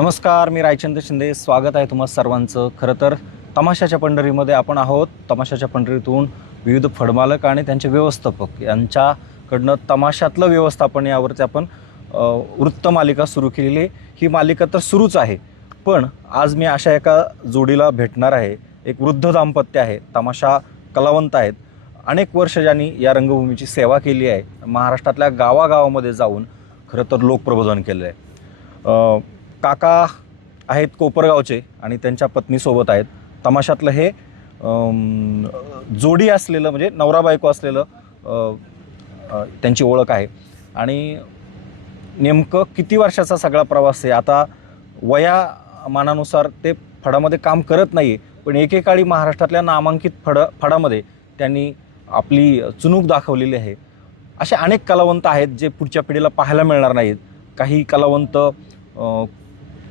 नमस्कार मी रायचंद्र शिंदे. स्वागत आहे तुम्हा सर्वांचं. खरं तर तमाशाच्या पंढरीमध्ये आपण आहोत. तमाशाच्या पंढरीतून विविध फडमालक आणि त्यांचे व्यवस्थापक यांच्याकडनं तमाशातलं व्यवस्थापन यावरती आपण वृत्त मालिका सुरू केलेली आहे. ही मालिका तर सुरूच आहे. पण आज मी अशा एका जोडीला भेटणार आहे. एक वृद्ध दाम्पत्य आहे. तमाशा कलावंत आहेत. अनेक वर्ष ज्यांनी या रंगभूमीची सेवा केली आहे महाराष्ट्रातल्या गावागावामध्ये जाऊन खरं तर लोकप्रबोधन केलं आहे काका आहेत कोपरगावचे आणि त्यांच्या पत्नीसोबत आहेत. तमाशातलं हे जोडी असलेलं म्हणजे नवरा बायको असलेलं त्यांची ओळख आहे. आणि नेमकं किती वर्षाचा सगळा प्रवास आहे? आता वया मानानुसार ते फडामध्ये काम करत नाही पण एकेकाळी महाराष्ट्रातल्या नामांकित फड फडामध्ये त्यांनी आपली चुणूक दाखवलेली आहे. असे अनेक कलावंत आहेत जे पुढच्या पिढीला पाहायला मिळणार नाहीत. काही कलावंत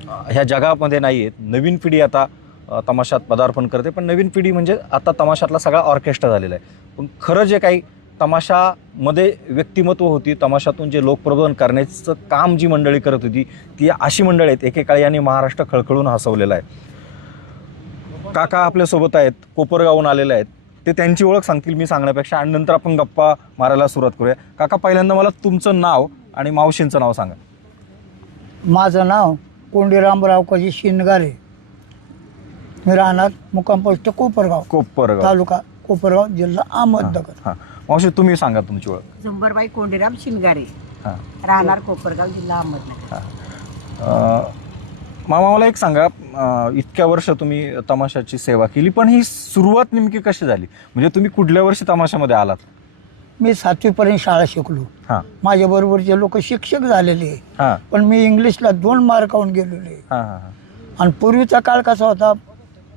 ह्या जगामध्ये नाही आहेत. नवीन पिढी आता तमाशात पदार्पण करते. पण नवीन पिढी म्हणजे आता तमाशातला सगळा ऑर्केस्ट्रा झालेला आहे. पण खरं जे काही तमाशामध्ये व्यक्तिमत्व होती तमाशातून जे लोकप्रबोधन करण्याचं काम जी मंडळी करत होती ती अशी मंडळी आहेत. एकेकाळी यांनी महाराष्ट्र खळखळून हसवलेला आहे. काका आपल्यासोबत आहेत कोपरगावून आलेले आहेत. ते त्यांची ओळख सांगतील मी सांगण्यापेक्षा. आणि नंतर आपण गप्पा मारायला सुरुवात करूया. काका पहिल्यांदा मला तुमचं नाव आणि मावशींचं नाव सांगा. माझं नाव कोंडीरामराव कजी शिनगारे मी राहणार मुक्काम पोस्ट कोपरगाव. कोपरगाव. तालुका कोपरगाव जिल्हा अहमदनगर. हां मावशी तुम्ही सांगा तुमची ओळख. झुंबरबाई कोंडीराम शिनगारे हां. राहणार कोपरगाव जिल्हा अहमदनगर. अं, मामा मला एक सांगा. अं, इतक्या वर्ष तुम्ही तमाशाची सेवा केली पण ही सुरुवात नेमकी कशी झाली? म्हणजे तुम्ही कुठल्या वर्षी तमाशामध्ये आलात? मी सातवीपर्यंत शाळा शिकलो. माझ्या बरोबरचे लोक शिक्षक झालेले पण मी इंग्लिशला दोन मार्कावून गेलेले आणि पूर्वीचा काळ कसा होता?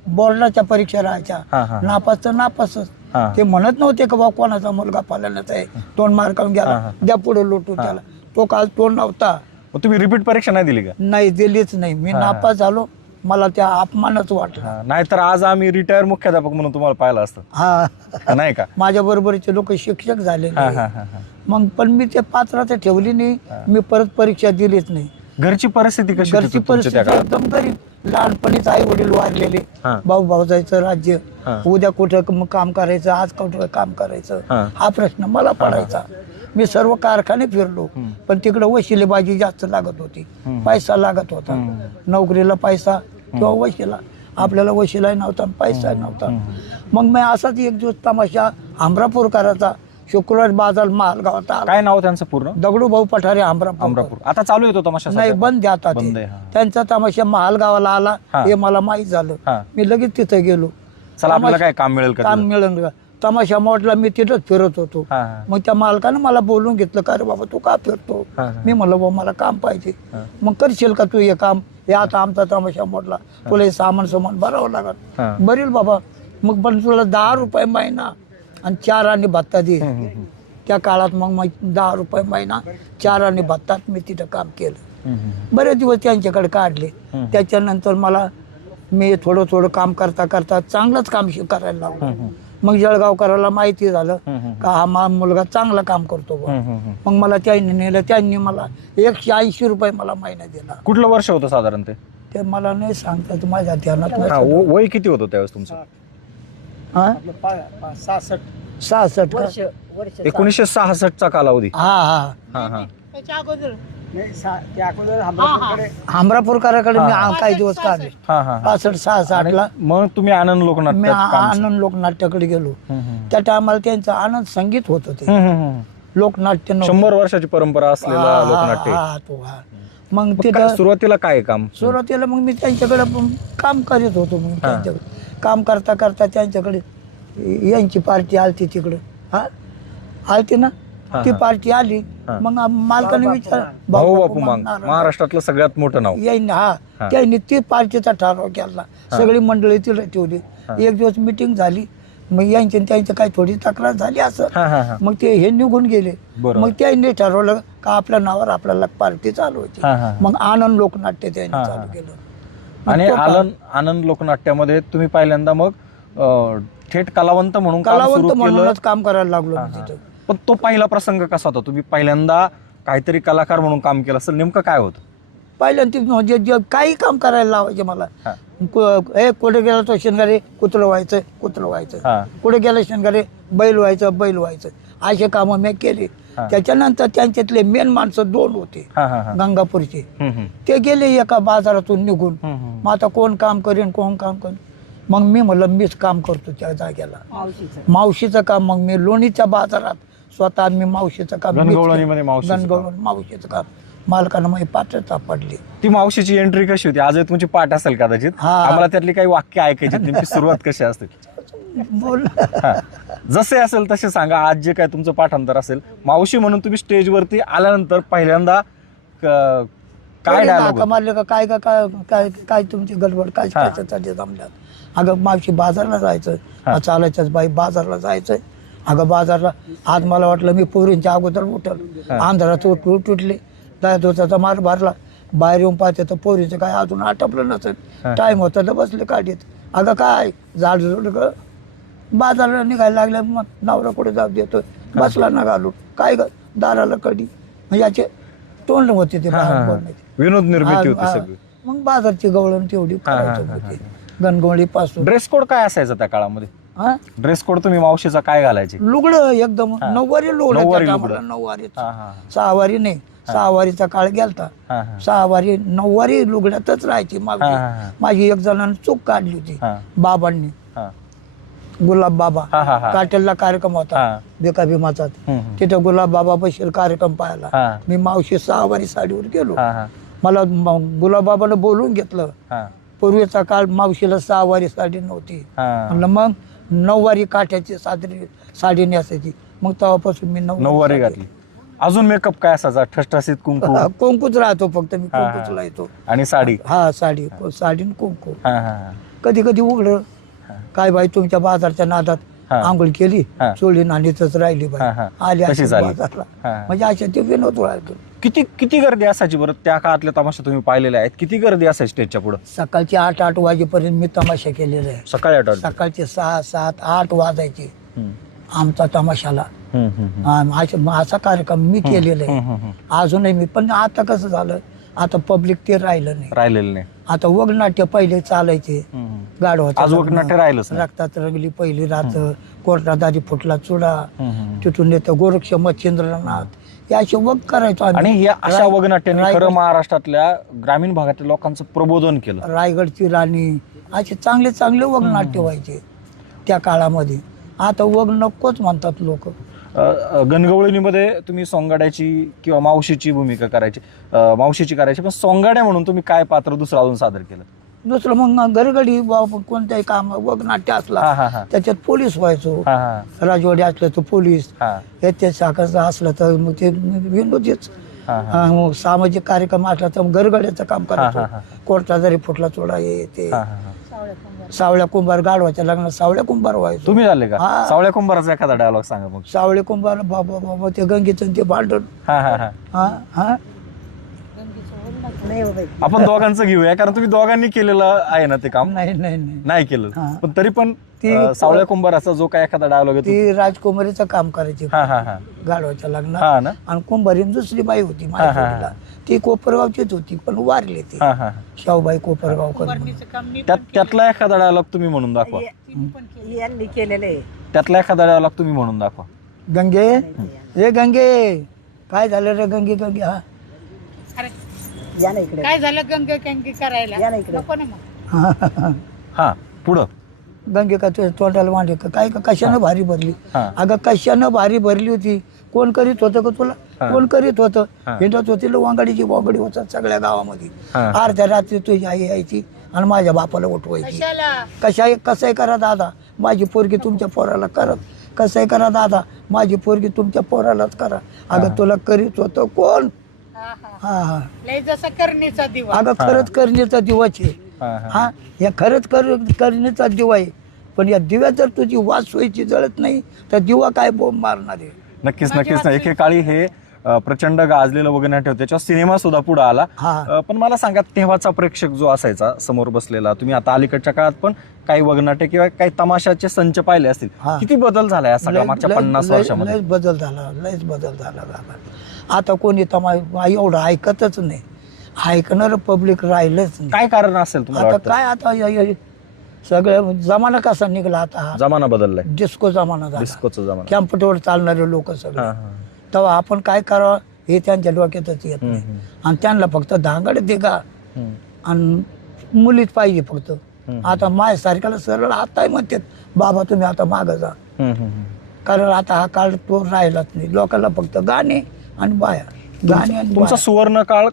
बोर्डाच्या परीक्षा राहायच्या. नापास तर नापासच ते म्हणत नव्हते का बा कोणाचा मुलगा पालनाच आहे. दोन मार्कावून गेला. द्या पुढे लोटू त्याला. तो काल तो नव्हता. तुम्ही रिपीट परीक्षा नाही दिली का? नाही दिलीच नाही. मी. नापास झालो. मला त्या अपमानच वाटला. हां नाहीतर आज आम्ही रिटायर मुख्याध्यापक म्हणून तुम्हाला पाहिलं असतं. हा. नाही का? माझ्या बरोबरचे लोक शिक्षक झालेले हां हां हां हां. मग पण मी ते पात्रता ठेवली नाही. मी परत परीक्षा दिलीच नाही. घरची परिस्थिती कशी होती घरची तुमच्या त्या परिस्थिती काळात? एकदम गरीब. लहानपणीच आई वडील वारलेले. हां. भाऊ भाऊजायचं राज्य. हां. उद्या कुठं क- काम करायचं आज कुठं काम करायचं? हां. हा प्रश्न मला पडायचा. मी सर्व कारखाने फिरलो. हम्म. पण तिकडं वशिलेबाजी जास्त लागत होती. हम्म. पैसा लागत होता. हम्म. नोकरीला पैसा किंवा वशिला. आपल्याला वशिलाही नव्हता आणि पैसा नव्हता. मग मी असाच एक दिवस तमाशा हमरापूर करायचा शुक्रवार बाजार मालगावात आला काय नाव त्यांचं पूर्ण? दगडू भाऊ पठारे अमरापूर आता चालू येतो तमाशा नाही सध्या? बंद आहे आता बंद ते आहे, हा. त्यांचा तमाशा महालगावाला आला हा. हे मला माहीत झालं. हा. मी लगेच तिथे गेलो. चला आपल्याला काय काम मिळेल का काम तिथं? मिळून का? तमाशा मोडला मी तिथंच फिरत होतो. हा हा. मग त्या मालकानं मला बोलून घेतलं का रे बाबा तू का फिरतो? हा, हा. मी म्हणलं बाबा मला काम पाहिजे. हा. मग करशील का तू हे काम? हे आता आमचा तमाशा मोडला. तुला हे सामान सामान भरावं लागत. बरील बाबा. मग पण तुला दहा रुपये महिना आणि चार आणि भत्ता दे. हम्म, हम्म, हम्म. त्या काळात मग दहा रुपये महिना चार आणि भत्तात मी तिथं काम केलं. हम्म, हम्म. बरेच दिवस त्यांच्याकडे काढले. हम्म. त्याच्यानंतर मला मी थोडं थोडं काम करता करता चांगलंच काम शि- करायला लागलो. हम्म, मग जळगावकराला माहिती झालं. का हा मा मुलगा चांगला काम करतो बुवा. मग मला त्यांनी नेलं त्यांनी मला एकशे ऐंशी रुपये मला महिना दिला कुठलं वर्ष होतं साधारण ते ते मला नाही सांगतात माझ्या ध्यानात हा. व- वय किती होतं त्यावेळेस तुमचं हा? सहासष्ट सहासष्ट का? वर्ष वर्ष एकोणीसशे सहासष्टचा कालावधी हा हा हा हा हमरापूरकराकडे मी हा. काही दिवस काढले. हा हा हा. पासष्ट सहासष्ट ला मग तुम्ही आनंद मी लोकनाट्यात आ- काम आनंद लोकनाट्याकडे गेलो. हम्म, हम्म. त्या टायमाला त्यांचं आनंद संगीत होत होते. हम्म, हम्म, हम्म. लोकनाट्य नव्हतं. शंभर वर्षाची परंपरा असलेला हा, लोकनाट्य. हा, तो, हा. मग काय- तिथं सुरुवातीला काय काम? सुरुवातीला मग मी त्यांच्याकडे पण काम करीत होतो मग त्यांच्याकडे. काम करता करता त्यांच्याकडे यांची पार्टी आलती तिकडे. हा? आलती ना? ती. पार्टी आली. मग मालकाने विचार भाऊ बापू मांग. महाराष्ट्रातलं सगळ्यात मोठं नाव. यांनी हा. त्यांनी ती पार्टीचा ठराव केला. सगळी मंडळी तिला ठेवली. एक दिवस मिटिंग झाली. मग यांची त्यांची काही थोडी तक्रार झाली असं. मग ते हे निघून गेले. मग त्यांनी ठरवलं का आपल्या नावावर आपल्याला पार्टी चालवायची हा, हा. मग आनंद लोकनाट्य त्यांनी. चालू केलं. आणि आनंद आनंद लोकनाट्यामध्ये तुम्ही पहिल्यांदा मग थेट कलावंत म्हणून काम कलावंत म्हणूनच काम करायला लागलो. तिथं. पण तो पहिला प्रसंग कसा होता? तुम्ही पहिल्यांदा काहीतरी कलाकार म्हणून काम केलं असेल नेमकं काय होतं? पहिल्यांदा म्हणजे जे काही काम करायला लावायचे मला. हा. कु- ए कुठे गेला तो शेंगारे कुत्रं व्हायचं कुत्रं व्हायचं. हा. कुठे गेलं शेंगारे बैल व्हायचं बैल व्हायचं. असे कामं मी केली. हा. त्याच्यानंतर त्यांच्यातले मेन माणसं दोन होते. हा हा हा. गंगापूरचे. हम्म, हम्म. ते गेले एका बाजारातून निघून. हम्म, हम्म. मग आता कोण काम करेन कोण काम करेन? मग मी म्हणलं मीच काम करतो त्या जागेला. मावशीचं. मावशीचं काम मग मी लोणीच्या बाजारात स्वतः मी मावशीचं काम. गणगवळणीमध्ये मावशीचं काम. गणगवळण मावशीचं काम. मालकानं माझी पात्रता पडली. ती मावशीची एंट्री कशी होती? आज तुमची पाठ असेल कदाचित. हा. आम्हाला त्यातली काही वाक्य ऐकायची नेमकी सुरुवात कशी असते? बोल. हा. जसे असेल तसे सांगा. आज जे काय तुमचं पाठांतर असेल. मावशी म्हणून तुम्ही स्टेजवरती आल्यानंतर पहिल्यांदा क- काय डायलॉग मारले का काय का काय काय काय तुमची गडबड? काय हा. जमल्यात अगं मावशी बाजारला जायचं. हा. चालायच्याच बाई बाजारला जायचं अगं बाजारला आज मला वाटलं मी पोरींच्या अगोदर उठल. उठ उठले. जायत होता तर मार भरला. बाहेर येऊन पाहते तर पोरीचं काय अजून आटपलं नसेल. टाइम होता तर बसले काढीत अगं काय? झाड झुड ग. बाजारला निघायला लागल्या मग नवरा कुठे जाऊ देतो बसला ना घालून. काय ग? दाराला कडी. याचे तोंड होते ते विनोद निर्मिती होती मग बाजारची गवळण तेवढी गणगोळी पासून ड्रेस कोड काय असायचा त्या काळामध्ये? हा? ड्रेस कोड तुम्ही मावशीचा काय घालायचे? लुगडं एकदम. हा. नऊवारी लुगडं नऊवारी लुगडं. हा हा सहावारी नाही. सहावारीचा काळ गेलता. हा हा. सहावारी नऊवारी लुगड्यातच राहायची हा, माझी हा, हा. माझी एक जणांनी चूक काढली होती. हा. बाबांनी. हा. गुलाब बाबा. हा, हा, हा. काटेलला कार्यक्रम होता. हा. बेका भीमाचा. हम्म, हम्म. तिथं गुलाब बाबा बशीर कार्यक्रम पाहायला. हा. मी मावशी सहावारी साडीवर गेलो. हा हा. मला म- गुलाबबाबानं बोलून घेतलं. हा. पूर्वीचा काळ मावशीला सहावारी साडी नव्हती. हा. म्हणलं मग नऊवारी काठ्याची साडी साडी नेसायची. मग तेव्हापासून मी नऊवारी घातली. अजून मेकअप काय असायचा? ठसठसीत कुंकू? कुंकूच राहतो फक्त मी हा, हा. कुंकूच लायतो आणि साडी? हा साडी साडी आणि कुंकू. हा हा हा. कधी कधी उघड काय बाई तुमच्या बाजारच्या नादात हा. आंघोळ केली हा. चोळी नाणीतच राहिली हा, बाई. हा. आली अशी आली. बाजारला. हा. म्हणजे अशा ते विनोद व्हायचो किती किती गर्दी असायची बरं त्या काळातल्या तमाशा तुम्ही पाहिलेल्या आहेत? किती गर्दी असायची स्टेजच्या पुढं? सकाळचे आठ आठ वाजेपर्यंत मी तमाशा केलेला आहे सकाळी आठ वाजता सकाळचे सहा सात आठ वाजायचे. आमचा तमाशाला. अशा- असा कार्यक्रम मी केलेला आहे. अजूनही मी पण आता कसं झालं आता पब्लिक ते राहिलं नाही. राहिलेलं नाही. आता वगनाट्य पहिले चालायचे. हम्म, हम्म. गाढवाचं आज लग्न, वगनाट्य राहिलंच नाही. रक्तात रंगली पहिली रात कोर्टात आधी फुटला चुडा. हम्म, हम्म. तिथून येतं गोरक्ष मच्छिंद्रनाथ. असे वग करायचो आम्ही. आणि या अशा राय- वगनाट्याने रायगड- खरं महाराष्ट्रातल्या ग्रामीण भागातल्या लोकांचं प्रबोधन केलं. रायगडची राणी असे चांगले चांगले वग नाट्य व्हायचे त्या काळामध्ये. आता वग नकोच म्हणतात लोक. अ, अ, गणगवळणीमध्ये तुम्ही सोंगाड्याची किंवा मावशीची भूमिका करायची अ, मावशीची करायची पण सोंगाड्या म्हणून तुम्ही काय पात्र दुसरं अजून सादर केलं? दुसरं मग गरगडी बाबा कोणत्याही काम वग नाट्य असला त्याच्यात पोलीस व्हायचो. राजवाडी असलं तर पोलीस. हा. याच्या शाखाचं असलं तर मग ते विनोदीच. सामाजिक कार्यक्रम असला तर मग गरगड्याचं काम करायचो. कोर्टा जरी फुटला चोडा हे ते. सावळ्या कुंभार. गाढवाच्या लग्नात सावळ्या कुंभार व्हायचो. तुम्ही झाले का? हा. सावळ्या कुंभाराचा एखादा डायलॉग सांगा मग. सावळे कुंभार बाबा बाबा ते गंगेचं आणि ते भांडण. हा. हा हा. नाही हो बाई. आपण दोघांचं घेऊया कारण तुम्ही दोघांनी केलेलं आहे ना ते काम? नाही नाही नाही. नाही केलं. हा. पण तरी पण ती- अ, सावळ्या कुंभाराचा जो काय एखादा डायलॉग आहे ती राजकुमारीचं काम करायची. हा हा हा. गाढवाच्या लग्नात. हा ना? आणि कुंभारी दुसरी बाई होती हा, हा, हा. ती कोपरगावचीच होती पण वारली ती. हा हा हा. शाहूबाई कोपरगावकर म्हणून. त्यात त्यातला एखादा डायलॉग तुम्ही म्हणून दाखवा. हे- यांनी केलेलं. आहे त्यातला एखादा डायलॉग तुम्ही म्हणून दाखवा. गंगे? रे गंगे! काय झालं रे गंगे गंगे? हा. या ना इकडे. काय झालं गंगे गंगे करायला? या ना इकडे. नको ना मग. हा, हा, हा. हा पुढं? गंगे का तुझ्या तोंडाला मांडे का? काय का? कशानं भारी भरली? हा. अगं कशानं भारी भरली होती? कोण करीत होतं का तुला? हा. कोण करीत होतं? हा. हिंडत होती वांगडीची वांगडी होतात सगळ्या गावामध्ये. हा. अर्ध्या रात्री तुझी आई यायची आणि माझ्या बापाला उठवायची. कशाला? कशा कसंही करा दादा? माझी पोरगी तुमच्या पोराला करत. कसंही करा दादा? माझी पोरगी तुमच्या पोरालाच करा. अगं तुला करीत होतं कोण? हा, हा. लय जसा करणीचा दिवा. अगं खरंच करणीचा दिवाच आहे हा हा. हा या खरंच कर करणीचा दिवा आहे. पण या दिव्यात जर तुझी वास सोयीची जळत नाही तर दिवा काय बोंब मारणार आहे? नक्कीच नक्कीच. ना एकेकाळी हे अ, प्रचंड गाजलेलं वगैरे होतं. त्याच्यावर सिनेमा सुद्धा पुढे आला. हा. अ, पण मला सांगा तेव्हाचा प्रेक्षक जो असायचा समोर बसलेला तुम्ही आता अलीकडच्या काळात पण काही वगनाट्य किंवा काही तमाशाचे संच पाहिले असतील. हा. किती बदल झालाय या सगळ्या लय- मागच्या लय- पन्नास लय- वर्षामध्ये? लयच बदल झाला लयच बदल झाला झाला. आता कोणी तमा एवढं ऐकतच नाही. ऐकणार पब्लिक राहिलंच नाही. काय कारण असेल तुम्हाला आता वाटतं? काय आता य- य- सगळं जमाना कसा निघाला आता? हा जमाना बदललाय. डिस्को जमाना झाला. डिस्कोचा जमाना. कॅम्प्युटरवर चालणारे लोक हा, सगळे. हा. तेव्हा आपण काय करावं हे त्यांच्या डोक्यातच येत हम्म, नाही. हम्म, आणि त्यांना फक्त धांगड दे का हम्म, आणि मुलीच पाहिजे फक्त. हम्म. आता माय सारख्याला सरळ आताही म्हणतात बाबा तुम्ही आता मागं जा. हम्म, हम्म. कारण आता हा काळ तो राहिलाच नाही. लोकांना फक्त गाणे आणि बाया गाणे आणि तुमचा बाया. सुवर्ण काळ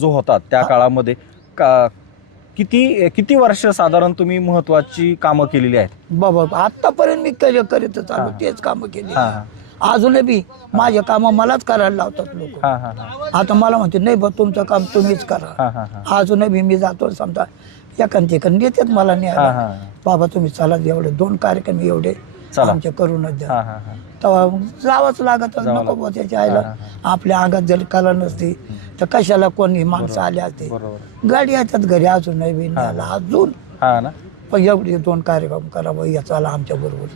जो होता त्या काळामध्ये का किती किती वर्ष साधारण तुम्ही महत्वाची कामं केलेली आहेत बाबा आतापर्यंत मी केले करीतच आलो हा. तेच काम केले हा, हा. अजूनही बी माझे काम मलाच करायला लावतात लोक हा, हा, हा. आता मला म्हणते नाही बा तुमचं काम तुम्हीच करा हा, हा, हा. अजूनही बी मी जातो समजा एखाद ठिकाणी येतात मला हा, न्यायला हा. बाबा तुम्ही चला एवढे दोन कार्यक्रम एवढे चला. आमचे करूनच द्या हा, हा, हा. तेव्हा जावंच लागत जावं नको लागतं. बुवा त्याच्या आईला. हा, आपल्या अंगात जर कला नसती तर कशाला कोणी माणसं आले असते? बरोबर. गाडी येतात घरी अजून नाही बी न्यायला अजून. हा ना. पण एवढे दोन कार्यक्रम करावं याचा आला आमच्या बरोबर.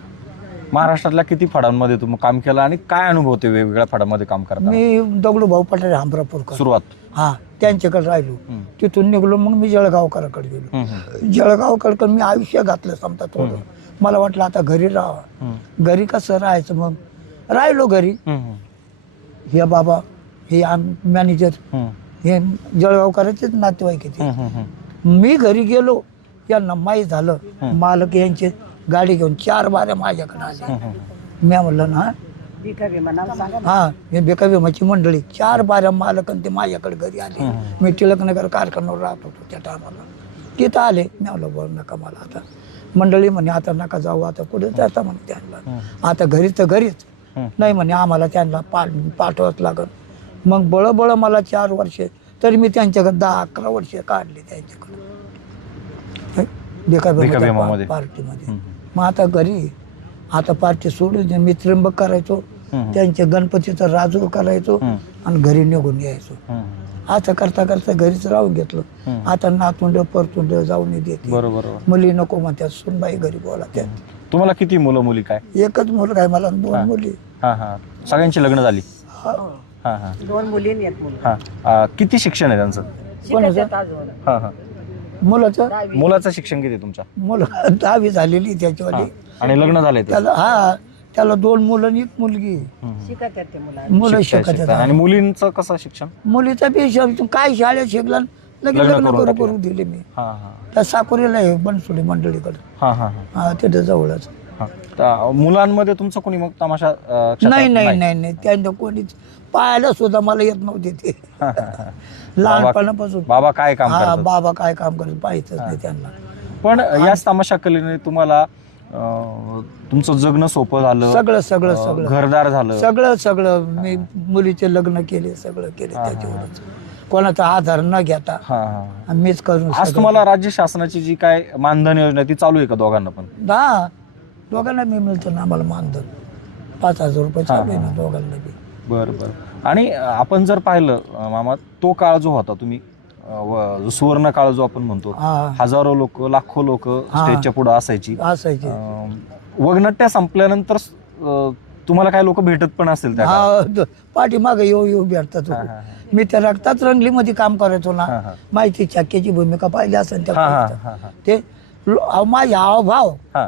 महाराष्ट्रातल्या किती फडांमध्ये तुम्ही काम केलं आणि काय अनुभव ते वेगवेगळ्या फडामध्ये काम करता मी दगडू भाऊ पठारे हमरापूरकर सुरुवात. हा त्यांच्याकडे राहिलो. हम्म. तिथून निघलो मग मी जळगावकराकडे गेलो. हम्म, हम्म. जळगावकडे मी आयुष्य घातलं समजा थोडं. मला वाटलं आता घरी राहावं. हम्म. घरी कसं राहायचं मग? राहिलो घरी. हम्म, हे बाबा हे मॅनेजर हम्म. हे जळगावकरांचेच नातेवाईक हम्म, हम्म. मी घरी गेलो यांना माहीत झालं. मालक यांचे गाडी घेऊन चार बाऱ्या माझ्याकडे आले. मी म्हणलं ना. हा हे बेका विमाची मंडळी चार बाऱ्या मालक आणि ते माझ्याकडे घरी आले. मी टिळकनगर कारखान्यावर राहत होतो त्या टायमाला तिथं आले. मी म्हणलं बोल नका मला आता. मंडळी म्हणे आता नका जाऊ आता पुढे जाता? म्हणे त्यांना. आता घरीच तर घरीच. नाही म्हणे आम्हाला त्यांना पाठ पाठवावंच लागल मग बळबळ मला चार वर्षे तरी मी त्यांच्याकडे दहा अकरा वर्षे काढले त्यांच्याकडे. पार्टीमध्ये. मग आता घरी आता पार्टी सोडून दे. मी त्र्यंबक करायचो. त्यांच्या गणपतीचं राजूर करायचो. आणि घरी निघून यायचो. असं करता करता घरीच राहून घेतलं. आता नातुंड परतुंड जाऊन देते बरोबर. मुली नको म्हणतात सुनबाई घरी बोला त्या. तुम्हाला किती मुलं मुली काय? एकच मुलगा आहे मला आणि दोन मुली. हा हा. सगळ्यांची लग्न झाली? हा. हा हा. दोन मुली आणि एक मुलगा. हा. आ, किती शिक्षण आहे त्यांचं? शिकायच्यात अजून. हा हा. मुलाचं? मुलाचं शिक्षण किती तुमच्या? मुलगा दहावी झालेली. त्याच्यावाली. आणि लग्न झालंय ते? त्याला हा. त्याला दोन मुलं आणि एक मुलगी. ते मुला. मुलं शिकताय, शिकत शिकताय. आणि मुलींचं कसं शिक्षण? मुलीचा पेशा काय शाळेत शिकला लगेच लग्न लग्न करून करू. करू दिले मी. हा हा. त्या साकोरीला आहे बनसोडी मंडळीकडे. हा हा हा. हा तिथं जवळच. हा. तर मुलांमध्ये तुमचं कोणी मग तमाशा अ, क्षेत्रात नाही नाही? नाही नाही. त्यांना कोणीच पाहायला सुद्धा मला येत नव्हते ते. लहानपणापासून. बाबा काय काम हा करतात? बाबा काय काम करत पाहायचंच नाही त्यांना. पण याच तमाशा कलेने तुम्हाला अ, तुमचं जगणं सोपं झालं. सगळं सगळं अ, सगळं. घरदार झालं. सगळं सगळं. मी मुलीचे लग्न केले सगळं केले त्याच्यावरच. कोणाचा आधार न घेता. हा हा. आणि मीच करून आज सगळं- तुम्हाला राज्य शासनाची जी काय मानधन योजना आहे, ती चालू आहे का दोघांना पण? हा दोघांना मी मिळतो ना आम्हाला मानधन. पाच हजार रुपये चालू आहे ना दोघांना बी. बरं बरं. आणि आपण जर पाहिलं अ, मामा तो काळ जो होता तुम्ही अ, व- जो सुवर्ण काळ जो आपण म्हणतो हा हजारो लोक लाखो लोक हा. स्टेजच्या पुढे असायची असायचे अ, वगनाट्य संपल्यानंतर अ, तुम्हाला काय लोक भेटत पण असतील त्या काळात. हा पाठीमाग येऊ येऊ भेटतात हा, हा, मी त्या रक्तात रंगलीमध्ये काम करायचो ना हा. माहिती चक्क्याची भूमिका पाहिली असेल त्या हा, हा. हा, हा. ते लो- अहो, माझे हावभाव हा.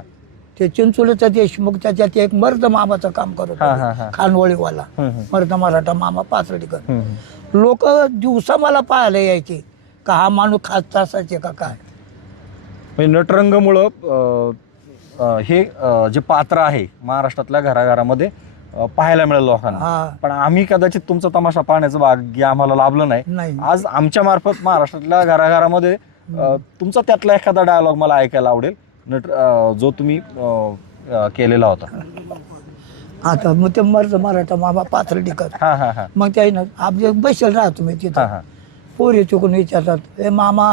ते चिंचोलीचा देशमुख त्याच्यात एक मर्द मामाचं काम करत हा, हा, हा. होते खानवळीवाला. हम्म. मर्द मराठा मामा हम्म, हम्म. लोक दिवसा मला पाहायला यायचे का हा माणूस खास तासाचे का काय? म्हणजे नटरंगमुळं अ, अ, हे अ, जे पात्र आहे महाराष्ट्रातल्या घराघरामध्ये अ, पाहायला मिळेल लोकांना. हा. पण आम्ही कदाचित तुमचा तमाशा पाहण्याचं भाग्य आम्हाला लाभलं नाही. नाही. आज आमच्या मार्फत महाराष्ट्रातल्या घराघरामध्ये अ, तुमचा त्यातला एखादा डायलॉग मला ऐकायला आवडेल. नट जो तुम्ही अ, केलेला होता. आता मग ते मर्द मराठा मामा हा हा हा. मग त्यानं आपले बसेल राहतो मी हा तिथं. हा पोरी चुकून विचारतात ए मामा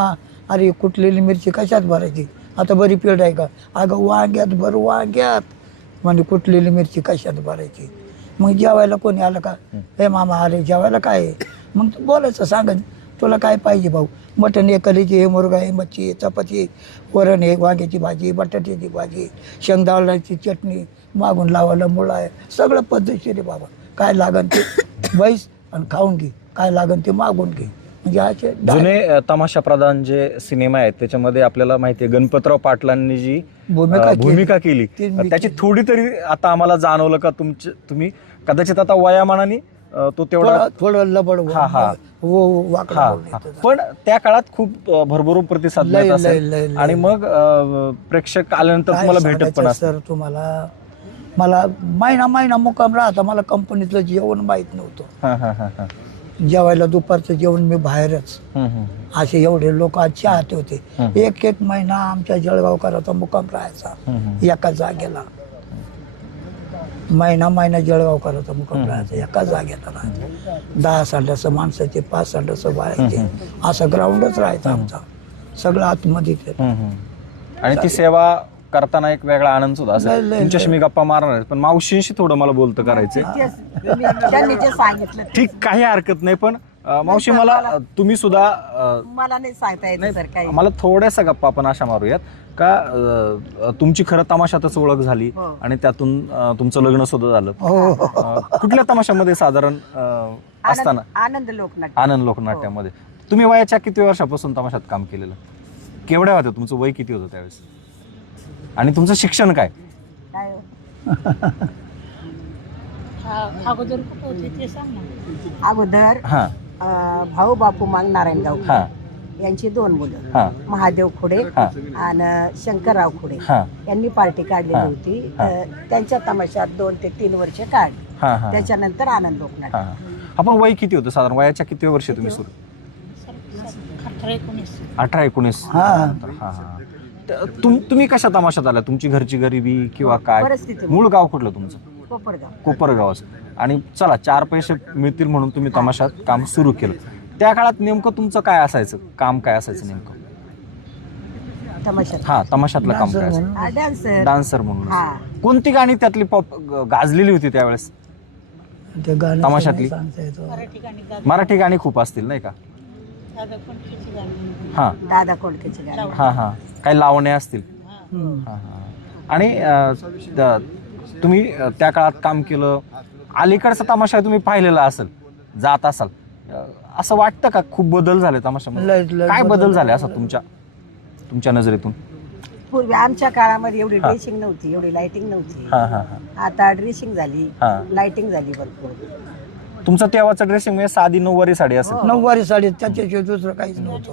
अरे कुटलेली मिरची कशात भरायची? आता बरी पेड आहे का? अगं वांग्यात भर वांग्यात. म्हणजे कुटलेली मिरची कशात भरायची? मग जेवायला कोणी आलं का? हे. मामा अरे जेवायला काय आहे? मग तू बोलायचं सांगत तुला काय पाहिजे भाऊ? मटण आहे कलीची आहे मुरगा आहे मच्छी आहे चपाती आहे, वरण आहे वांग्याची भाजी बटाट्याची भाजी शेंगदाण्याची चटणी मागून लावायला मुळा आहे. सगळं पद्धतशीर आहे बाबा. काय लागन ते बैस आणि खाऊन घे. काय लागन ते मागून घे. म्हणजे असे जुने अ, तमाशा प्रधान जे सिनेमा आहेत त्याच्यामध्ये आपल्याला माहिती आहे गणपतराव पाटलांनी जी भूमिका अ, केली. भूमिका केली. ती मी त्याची केली. थोडी तरी आता आम्हाला जाणवलं का तुमचे तुम्ही? कदाचित आता वयामानाने तो तेवढा थोडं थोडं लबड हा, हा. वो वाकडं हा बोलणं हा. येतं. पण त्या काळात खूप अ, भरभरून प्रतिसाद लय- मिळत लय- असेल लय- लय. आणि मग अ, प्रेक्षक आल्यानंतर काय तुम्हाला भेटत पण सांगायचं असतं सर तुम्हाला मला महिना महिना मुक्काम राहता मला कंपनीतलं जेवण माहीत नव्हतं हा, हा, हा, हा. जेवायला दुपारचं जेवण मी बाहेरच. असे एवढे लोक चाहते होते हम्म. एक एक महिना आमच्या जळगावकराचा मुक्काम राहायचा. एका जागेला महिना महिना जळगावकराचा मुक्काम राहायचा. एका जागेला राहायचा. दहा संडास माणसाचे पाच संडास बाळायचे असं ग्राउंडच राहायचं आमचा. सगळं आतमध्ये. आणि ती सेवा करताना एक वेगळा आनंद सुद्धा असेल. तुमच्याशी मी गप्पा मारणार आहे, पण मावशींशी थोडं मला बोलतं ते. ठीक काही हरकत नाही पण अ, मावशी मला तुम्ही सुद्धा अ, मला नाही सांगता येत सर काही. मला थोड्याशा गप्पा आपण अशा मारूयात. का अ, तुमची खरं तमाशातच ओळख झाली हो. आणि त्यातून अ, तुमचं लग्न सुद्धा झालं. हो हो. अ, कुठल्या तमाशामध्ये साधारण अ, असताना? आनंद आनंद लोकनाट्य. आनंद लोकनाट्यामध्ये. तुम्ही वयाच्या किती वर्षापासून तमाशात काम केलेलं? केवढ्या होत्या तुमचं? वय किती होतं त्यावेळेस? आणि तुमचं शिक्षण काय? काय हो? अगोदर कुठं होते ते सांग ना. अगोदर हा. भाऊ बापू मांग नारायणगाव हा. यांची दोन मुलं. महादेव खुडे हा. आणि शंकरराव खुडे. हा. यांनी पार्टी काढलेली हा. होती. हा. अं, त्यांच्या तमाशात दोन ते तीन वर्ष काढली हा हा. त्याच्यानंतर आनंद लोकनाट्य हा. आपण वय किती होतं साधारण? वयाच्या किती वर्ष तुम्ही सुरू? अठरा एकोणीस. हा. त- तुम तुम्ही कशा तमाशात आल्या तुमची घरची गरिबी किंवा काय? परिस्थिती. मूळ गाव कुठलं तुमचं? कोपरगाव. कोपरगावच आणि चला चार पैसे मिळतील म्हणून तुम्ही तमाशात काम सुरू केलं. त्या काळात नेमकं तुमचं काय असायचं? काम काय असायचं नेमकं? तमाशात. हा तमाशातलं काम. हा, डान्सर डान्सर म्हणून हा. कोणती गाणी त्यातली पॉप गाजलेली होती त्यावेळेस? तमाशातली? मराठी गाणी गात मराठी गाणी खूप असतील नाही का? दादा कोणतीची गाणी. हा. दादा कोडकेची हा हा. काही लावणे असतील. हा, हा. आणि तुम्ही त्या काळात काम केलं अलीकडचा तमाशा तुम्ही पाहिलेला असेल जात असाल असं वाटतं का खूप बदल झाले तमाशामध्ये? लय- लय काय बदल बदल झाले असं तुमच्या तुमच्या नजरेतून? पूर्वी आमच्या काळामध्ये एवढी हा. ड्रेसिंग नव्हती एवढी लाइटिंग नव्हती. हा हा हा. आता ड्रेसिंग झाली हा. लाइटिंग झाली भरपूर. तुमचं तेव्हाचं ड्रेसिंग म्हणजे साधी नऊवारी साडी असेल. हो. नऊवारी साडी त्याच्याशिवाय दुसरं काहीच नव्हतं.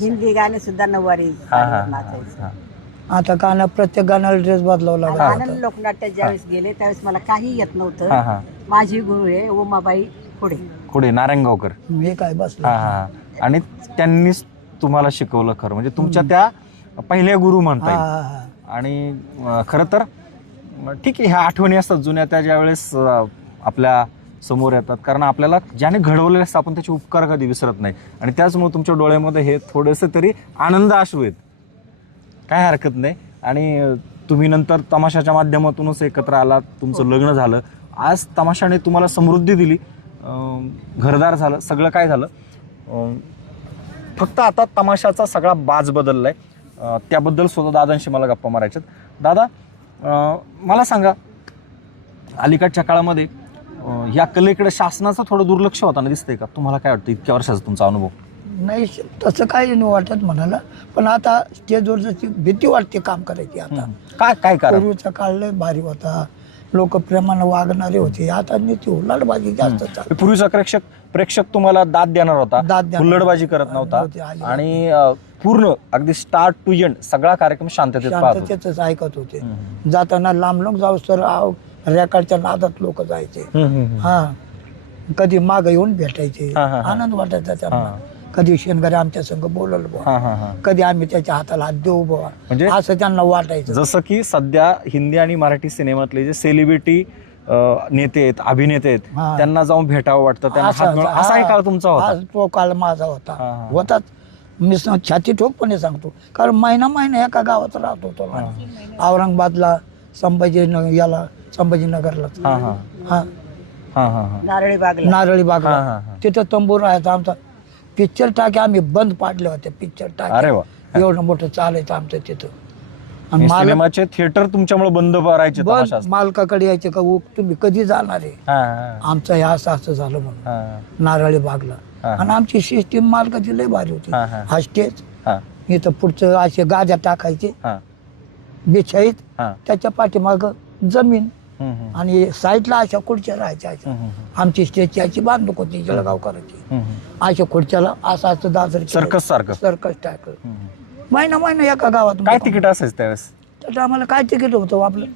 हिंदी गाणे सुद्धा नऊवारी हा हा साडीवर नाचायचं हा. आता गाणं प्रत्येक गाण्याला ड्रेस बदलावा आणि लागला आनंद लोकनाट्यात ज्यावेळेस गेले त्यावेळेस मला काही येत हा नव्हतं. हा माझी गुरु आहे उमाबाई पुढे पुढे नारायणगावकर. हे काय बसलं? हा हा. आणि त्यांनीच तुम्हाला शिकवलं खरं. म्हणजे तुमच्या त्या पहिल्या गुरु म्हणता हा येईल. हा हा आणि अं, खरं तर अं, ठीक आहे ह्या आठवणी असतात जुन्या त्या ज्यावेळेस अं, आपल्यासमोर येतात. कारण आपल्याला ज्याने घडवलेले असतं आपण त्याचे उपकार कधी विसरत नाही. आणि त्याचमुळे तुमच्या डोळ्यामध्ये हे थोडेसे तरी आनंद अश्रू आहेत काय हरकत नाही. आणि तुम्ही नंतर तमाशाच्या माध्यमातूनच एकत्र आलात तुमचं लग्न झालं. आज तमाशाने तुम्हाला समृद्धी दिली. अं, घरदार झालं सगळं काय झालं? अं, फक्त आता तमाशाचा सगळा बाज बदललाय. अं, त्याबद्दल सुद्धा दादांशी मला गप्पा मारायच्यात. दादा अं, मला सांगा अलीकडच्या काळामध्ये अं, या कलेकडे शासनाचं थोडं दुर्लक्ष होताना दिसतंय का? तुम्हाला काय वाटतं इतक्या वर्षाचा तुमचा अनुभव? नाही तसं काही नाही वाटत म्हणाला पण आता स्टेजवर जशी भीती वाटते काम करायची आता काय काय कारण पूर्वीचा काळ लय भारी होता लोक प्रेमानं वागणारे होते आता नीती हुलाडबाजी जास्त चालते. पूर्वीचा प्रेक्षक प्रेक्षक तुम्हाला दाद देणार होता दाद देणार. हुल्लडबाजी करत नव्हता आली. आणि अं, पूर्ण अगदी स्टार्ट टू एंड सगळा कार्यक्रम शांततेत पाहत होता. शांततेच ऐकत होते हम्म. जाताना लांब लांब जाऊ तर रेकॉर्डच्या नादात लोक जायचे हम्म, हम्म, हम्म. हा कधी माग येऊन भेटायचे हा, हा, हा. आनंद वाटायचा हा. कधी शेनगारे आमच्या संग बोलल बुवा. हा, हा, हा. कधी आम्ही त्याच्या हाताला हात देऊ बुवा. म्हणजे असं त्यांना वाटायचं. जसं की सध्या हिंदी आणि मराठी सिनेमातले जे सेलिब्रिटी नेते आहेत अभिनेते आहेत हा. त्यांना जाऊन भेटावं वाटतं त्यांना असं- हात मिळव- असाही हा. काळ तुमचा होता. तो काळ माझा हा, होता. हा. होताच. मी स- छाती ठोकपणे सांगतो. कारण महिना महिना एका गावात राहत होतो. औरंगाबादला संभाजी याला संभाजीनगरला हा हा. हा. हा हा हा. नारळी बागला. नारळी हा, हा, बागला हा. तिथं तंबू राहायचा आमचा. पिक्चर टाके आम्ही बंद पाडले होते पिक्चर अरे टाके वा. एवढं मोठं चालायचं आमचं तिथं. आणि मालक सिनेमाचे थिएटर तुमच्यामुळे बंद करायचे बंद. तमाशा मालकाकडे यायचे का "ओ, तुम्ही कधी जाणार आहे? हा, हा, आमचं हे असं असं झालं म्हणून. हा, नारळी बागला. हा. आणि आमची सिस्टीम मालकाची लय भारी होती. हा, हा. हा स्टेज हा, इथं पुढचं असे गाद्या टाकायचे. हा, बिछाईत. हा. त्याच्या पाठीमाग जमीन. आणि साईडला अशा खुर्च्या राहायच्या अशा. आमची स्टेजची अशी बांधूक होती जळगावकरांची. अशा खुर्च्याला असं असं दादर सर्कस सारखं. सर्कस टाकलं. हम्म. महिना महिना एका गावात काय तिकीट असायचं त्यावेळेस? तर आम्हाला काय तिकीट होतं आपलं?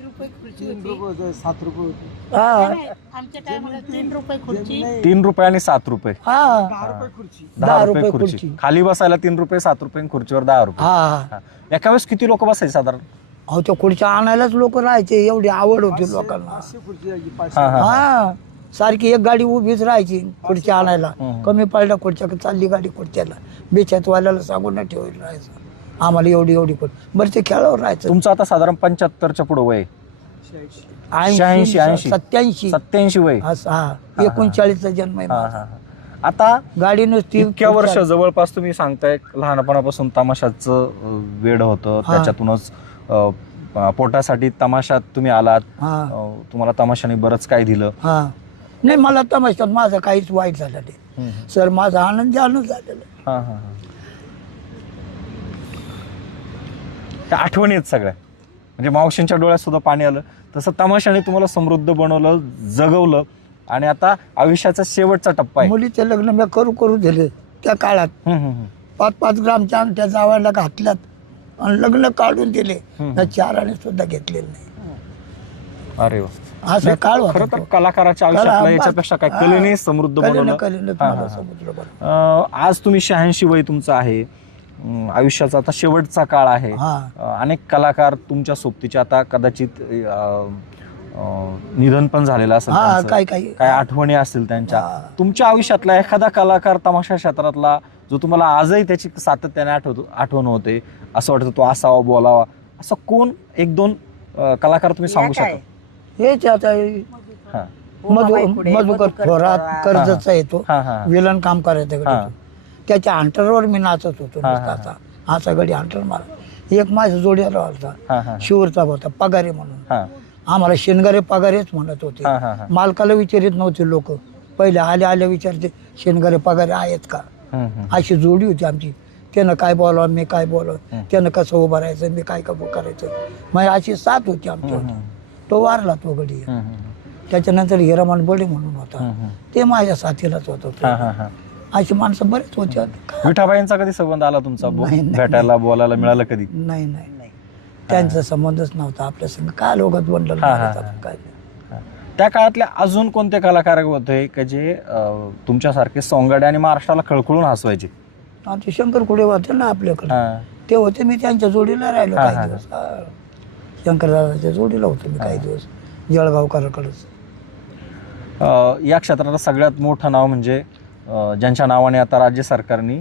हा. आमच्या टायमाला तीन रुपये खुर्ची तीन रुपये. आणि सात रुपये हा दहा रुपये खुर्ची. खाली बसायला तीन रुपये सात रुपये आणि खुर्चीवर दहा रुपये. हा. हा. एका वेळेस किती लोक बसायचे साधारण? अहो त्या खुर्च्या आणायलाच लोक राहायचे एवढी आवड होती लोकांना. हा, हा. हा. सारखी एक गाडी उभीच राहायची खुर्च्या आणायला. हम्म. कमी पडल्या खुर्च्या का चालली गाडी खुर्च्याला. बेच्यात वाल्याला सांगून नाही ठेवायला राहायचं. आम्हाला एवढी एवढी खुर्ची. बरं ते खेळावर राहायचं. तुमचं आता साधारण पंच्याहत्तरच्या पुढे वय शहाऐंशी, ऐंशी ऐंशी. सत्याऐंशी सत्याऐंशी वय. हा. एकोणचाळीसचा जन्म आहे हा, माझा. हा, हा. आता गाडी नुसती इतक्या वर्ष जवळपास तुम्ही सांगताय लहानपणापासून तमाशाचं वेड होतं. हा. त्याच्यातूनच पोटासाठी तमाशात तुम्ही आलात. हा. तुम्हाला तमाशाने बरंच काय दिलं. हा. नाही मला तमाशात माझं काहीच वाईट झालं नाही. सर माझा आनंद आनंद झालेला. आहे. हा, हा, हा. त्या आठवणी आहेत सगळ्या. म्हणजे मावशींच्या डोळ्यात सुद्धा पाणी आलं. तसं तमाशाने तुम्हाला समृद्ध बनवलं जगवलं आणि आता आयुष्याचा शेवटचा टप्पा आहे. मुलीचे लग्न मी करू करू दिले त्या काळात. हम्म, हम्म, हम्म. पाच पाच ग्रामच्या अंगठ्या जावायला घातल्यात. आणि लग्न काढून दिले. त्या चाराने सुद्धा घेतलेले नाही. अरे वा. असा काळ खरं तर. कलाकाराच्या आयुष्यातला याच्यापेक्षा काय. कलेने समृद्ध बनवलं. आज तुम्ही शहाऐंशी वय तुमचं आहे. आयुष्याचा आता शेवटचा काळ आहे. अनेक कलाकार तुमच्या सोबतीचे आता कदाचित निधन पण झालेलं असेल. काय आठवणी असतील त्यांच्या. तुमच्या आयुष्यातला एखादा कलाकार तमाशा क्षेत्रातला जो तुम्हाला आजही त्याची सातत्याने आठवतो आठवण होते असं वाटतं तो असावा बोलावा. असं कोण एक दोन अं, कलाकार तुम्ही सांगू या काय? शकता? हेच आता हा. मधु मधुकर मधुकर थोरात थोरात. कर्जचा येतो. हा हा. विलन काम करायचं हा. गडी त्याच्या हंटरवर मी नाचत होतो हा, नुसता हा, असा. असा गडी हंटर मारा एक माझ्या जोडीला होता. हा हा. शिवरचा होता पगारे म्हणून. हा. आम्हाला शेनगारे पगारेच म्हणत होते. हा हा हा. मालकाला विचारित नव्हते लोक. पहिले आले आले विचारते शेनगारे पगारे आहेत का. अशी जोडी होती आमची. त्यानं काय बोलावं मी काय बोलावं. त्यानं कसं उभं राहायचं मी काय कसं करायचं? मग अशी साथ होती आमची. हम्म, हम्म. तो वारला तो गडी. त्याच्यानंतर हिरामण बडे म्हणून होता. ते माझ्या साथीलाच होत होते. अशी माणसं बरेच होते. विठाबाईंचा कधी संबंध आला तुमचा? भेटायला बोलायला मिळालं कधी? नाही नाही. त्यांचा संबंधच नव्हता. आपल्या संग काय हा. आपण काय. त्या काळातले अजून कोणते कलाकार होते की जे अं, तुमच्यासारखे सोंगाडे आणि महाराष्ट्राला खळखळून हसवायचे आमचे शंकर कुडे होते ना आपल्याकडे हा. ते होते मी त्यांच्या जोडीला राहिलो हा, हा. काही दिवस हा. शंकरदादाच्या जोडीला होतो मी काही दिवस जळगावकराकडेच अं, या क्षेत्राला सगळ्यात मोठं नाव म्हणजे अं, ज्यांच्या नावाने आता राज्य सरकारने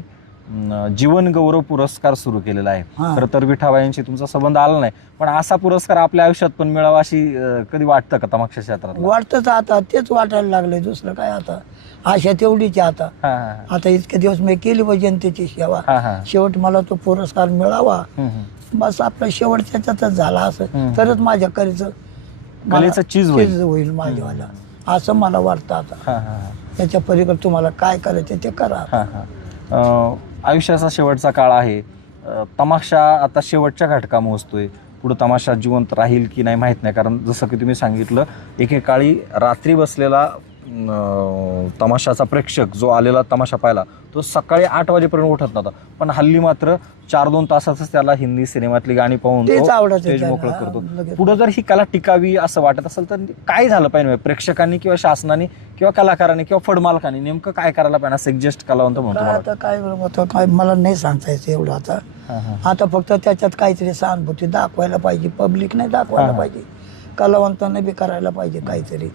जीवन गौरव पुरस्कार सुरू केलेला आहे. खरं तर विठाबाईंशी तुमचा संबंध आला नाही पण असा पुरस्कार आपल्या आयुष्यात पण मिळावा अशी कधी वाटतं का तमाशा क्षेत्रात वाटतंच आता तेच वाटायला लागलंय दुसरं काय आता? आशा तेवढीच आता. आता इतके दिवस मी केली पाहिजे जनतेची सेवा. शेवट मला तो पुरस्कार मिळावा. बस आपला शेवट त्याच्यातच झाला असं. तरच माझ्या कलेचं कलेचं चीज होईल. माझ्यावाला. असं मला वाटतं आता. त्याच्या पलीकडे तुम्हाला काय करायचं ते करा. आयुष्याचा शेवटचा काळ आहे. तमाशा आता शेवटच्या घटका मोजतोय. पुढं तमाशा जिवंत राहील की नाही माहीत नाही. कारण जसं की तुम्ही सांगितलं एकेकाळी रात्री बसलेला तमाशाचा प्रेक्षक जो आलेला तमाशा पाहिला तो सकाळी आठ वाजेपर्यंत उठत नव्हता. पण हल्ली मात्र चार दोन तासातच त्याला हिंदी सिनेमातली गाणी पाहून स्टेज. मोकळं करतो. पुढे जर ही कला टिकावी असं वाटत असेल तर काय झालं पाहिजे प्रेक्षकांनी किंवा शासनाने किंवा कलाकारांनी किंवा फडमालकांनी नेमकं काय करायला पाहिजे? एक्झेस्ट कलावंत म्हणतो आता काय होतं काय मला नाही सांगता येतं एवढं आता. आता फक्त त्याच्यात काहीतरी सहानुभूती दाखवायला पाहिजे. पब्लिक नाही दाखवायला. पाहिजे. कलावंतांनी बी करायला पाहिजे काहीतरी.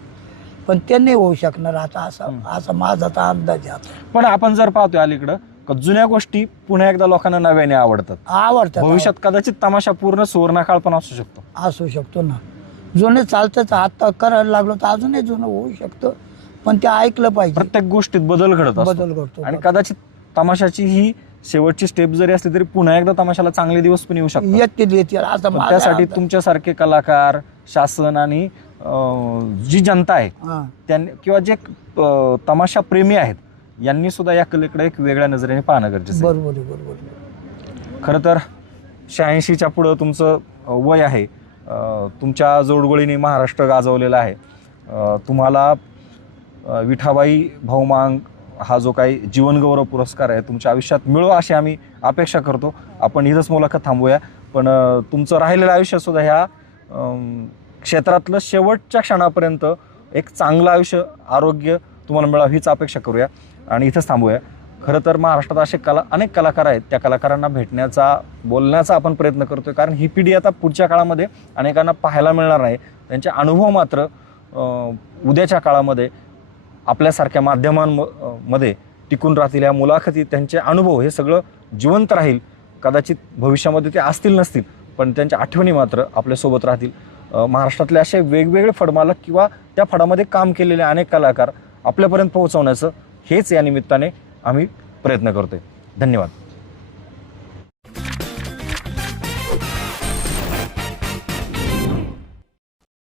पण ते नाही होऊ शकणार आता असा असा माझा आता अंदाज आहे आता. पण आपण जर पाहतोय अलीकडं का जुन्या गोष्टी पुन्हा एकदा लोकांना नव्याने आवडतात. आवडतात भविष्यात कदाचित तमाशा पूर्ण सुवर्णकाळ पण असू शकतो. असू शकतो ना. जुने चालतंच आता करायला लागलो तर अजूनही जुनं होऊ शकतं पण ते ऐकलं पाहिजे. प्रत्येक गोष्टीत बदल घडत असतो. बदल करतो आणि कदाचित तमाशाची ही शेवटची स्टेप जरी असली तरी पुन्हा एकदा तमाशाला चांगले दिवस पण येऊ शकतात. येतील येतील. आता पण माझा त्यासाठी अंदाज- तुमच्यासारखे कलाकार शासन आणि जी जनता आहे. त्यांनी किंवा जे तमाशा प्रेमी आहेत यांनी सुद्धा या कलेकडे एक वेगळ्या नजरेने पाहणं गरजेचं बरोबर बरोबर. खरं तर शहाऐंशीच्या पुढं तुमचं वय आहे. तुमच्या जोडगोळीने महाराष्ट्र गाजवलेला आहे. तुम्हाला विठाबाई भाऊमांग हा जो काही जीवनगौरव पुरस्कार आहे तुमच्या आयुष्यात मिळो अशी आम्ही अपेक्षा करतो. आपण इथंच मुलाखत थांबूया. पण तुमचं राहिलेलं आयुष्यसुद्धा ह्या क्षेत्रातलं शेवटच्या क्षणापर्यंत एक चांगलं आयुष्य आरोग्य तुम्हाला मिळावं हीच अपेक्षा करूया. आणि इथंच थांबूया. खरं तर महाराष्ट्रात असे कला अनेक कलाकार आहेत. त्या कलाकारांना भेटण्याचा बोलण्याचा आपण प्रयत्न करतोय. कारण ही पिढी आता पुढच्या काळामध्ये अनेकांना पाहायला मिळणार नाही त्यांचे अनुभव मात्र उद्याच्या काळामध्ये आपल्यासारख्या माध्यमांमध्ये टिकून राहतील. या मुलाखती त्यांचे अनुभव हे सगळं जिवंत राहील. कदाचित भविष्यामध्ये ते असतील नसतील पण त्यांच्या आठवणी मात्र आपल्यासोबत राहतील. महाराष्ट्रातले असे वेगवेगळे फडमालक किंवा त्या फडामध्ये काम केलेले अनेक कलाकार आपल्यापर्यंत पोहोचवण्याचं हेच या निमित्ताने आम्ही प्रयत्न करतोय. धन्यवाद.